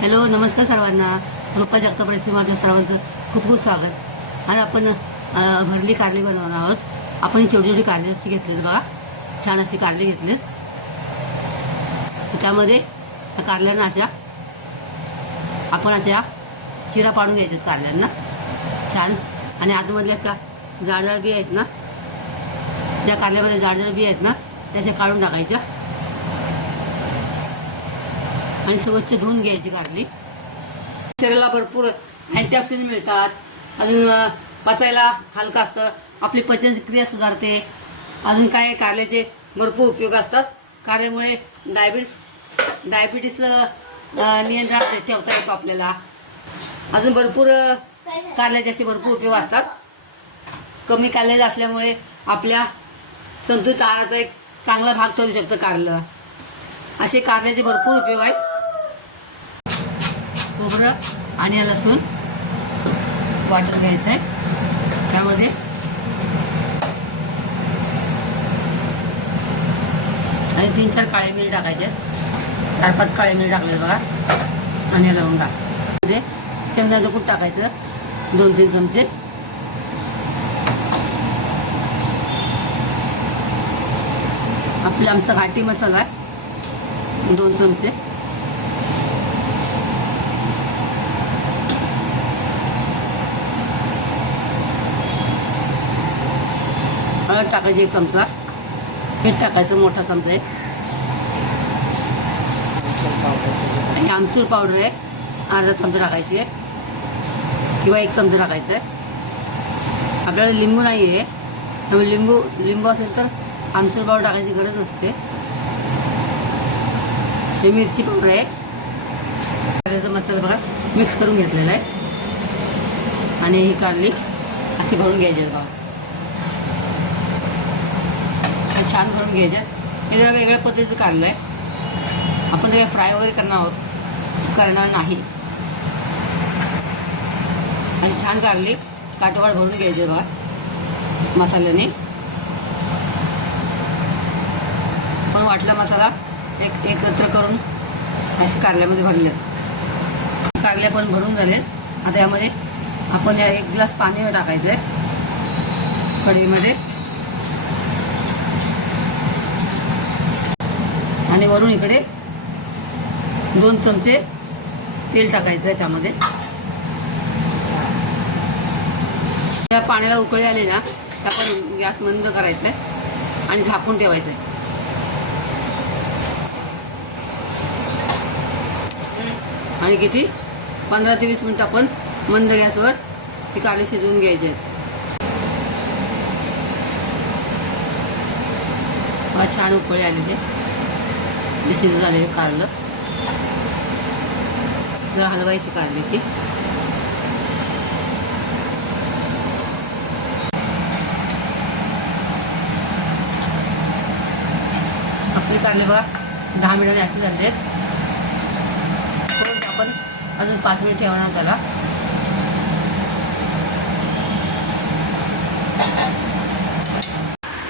Hello, नमस्कार सर्वांना. Rupa Jagtap recipe माझ्या सर्वांचं खूप खूप स्वागत. आज आपण भरली कारली बनवणार आहोत. आपण छोटी छोटी कारली अशी घेतलीत बघा, छान अशी कारली घेतलीत. त्यामध्ये कारल्यांना आपण अशा चिरा पाडून घ्यायच्यात कारल्यांना छान. आणि आतमधल्या अशा जाडजाड बी आहेत ना, त्या कारल्यामध्ये जाडजाड बी आहेत ना, त्याच्या काढून टाकायच्या आणि स्वच्छ धुवून घ्यायची कारली. शरीराला भरपूर अँटीऑक्सिडंट मिळतात. अजून पचायला हलका असतं, आपली पचनक्रिया सुधारते. अजून काय कारल्याचे भरपूर उपयोग असतात. कारल्यामुळे डायबिटीस नियंत्रणात ठेवता येतो आपल्याला. अजून भरपूर कारल्याचे असे भरपूर उपयोग असतात. कमी कॅलरीज असल्यामुळे आपल्या संतुलित आहाराचा एक चांगला भाग ठरू शकतं कारलं. असे कारल्याचे भरपूर उपयोग आहेत. खोबरं आणि लसूण वाटून घ्यायचं आहे. त्यामध्ये आणि 3-4 काळे मिरी टाकायचे, 4-5 काळे मिरी टाकले बघा. आणि लवंगा मध्ये शेंगदाण्याचं कूट टाकायचं 2-3 चमचे. आमचा घाटी मसाला आहे 2 चमचे. हळद टाकायची 1 चमचा. मीठ टाकायचं मोठा चमचा आहे. आणि आमचूर पावडर आहे अर्धा चमचा टाकायची आहे किंवा 1 चमचा टाकायचं आहे. आपल्याला लिंबू नाही आहे, त्यामुळे लिंबू असेल तर आमचूर पावडर टाकायची गरज नसते. हे मिरची पावडर आहे. कारल्याचा मसाला बघा मिक्स करून घेतलेला आहे. आणि ही कारली अशी भरून घ्यायची आहे बघा, छान भरून घ्यायच्यात. हे जरा वेगळ्या पद्धतीचं कारलं आहे. आपण ते फ्राय वगैरे करणार नाही. आणि छान कारली काटोकाट भरून घ्यायचे बघा मसाल्याने. पण वाटला मसाला एकत्र करून असे कारल्यामध्ये भरले. कारल्या पण भरून झालेत. आता यामध्ये आपण 1 ग्लास पाणी टाकायचं आहे कढईमध्ये. आणि वरून इकडे 2 चमचे तेल टाकायचं आहे त्यामध्ये. त्या पाण्याला उकळी आली ना, आपण गॅस बंद करायचं आहे आणि झाकून ठेवायचं आहे. आणि किती 15 ते 20 मिनिट आपण मंद गॅसवर ती कारली शिजवून घ्यायची आहेत. छान उकळी आलेली आहे. शिजून झालेले कारलं जरा हलवायची कारली ती. आपली कारले बघा 10 मिनिटांनी असे झाले आहेत. आपण अजून 5 मिनिट ठेवणार त्याला.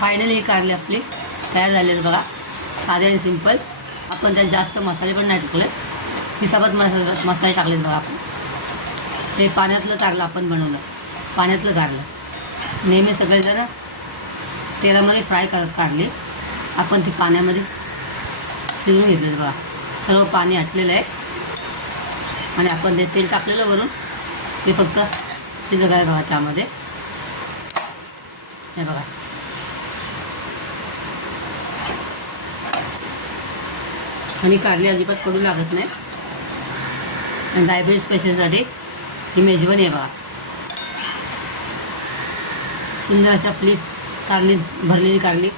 फायनली ही कारली आपली तयार झाली आहे बघा, साधे आणि सिंपल. आपण त्यात जास्त मसाले पण नाही टाकले, हिसाबात मसाले टाकलेत बघा. आपण हे पाण्यातलं कारलं आपण बनवलं, पाण्यातलं कारलं. नेहमी सगळेजण तेलामध्ये फ्राय करत कारली, आपण ती पाण्यामध्ये शिजवून घेतलेलं बघा. सर्व पाणी आटलेलं आहे आणि आपण ते तेल टाकलेलं वरून ते फक्त शिजलं आहे बघा त्यामध्ये. हे बघा आणि कारली अजिबात कडू लागत नाही. आणि डायबिटीस पेशंटसाठी ही मेजवानी आहे बघा. सुंदर अशी आपली कारली भरलेली कारली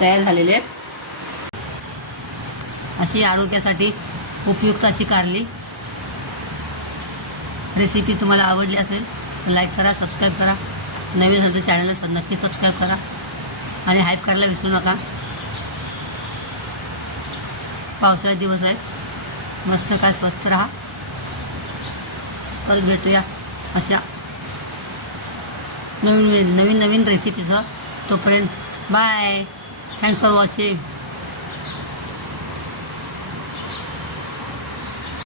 तयार झालेली आहे. अशी आरोग्यासाठी उपयुक्त अशी कारली रेसिपी तुम्हाला आवडली असेल तर लाईक करा, सबस्क्राईब करा. नवीन असेल तर चॅनलला नक्की सबस्क्राईब करा आणि हाईप करायला विसरू नका. पावसाळ्याचे दिवस आहेत, मस्त काय स्वस्त राहा. परत भेटूया अशा नवीन रेसिपीसह. तोपर्यंत बाय. Thanks for watching.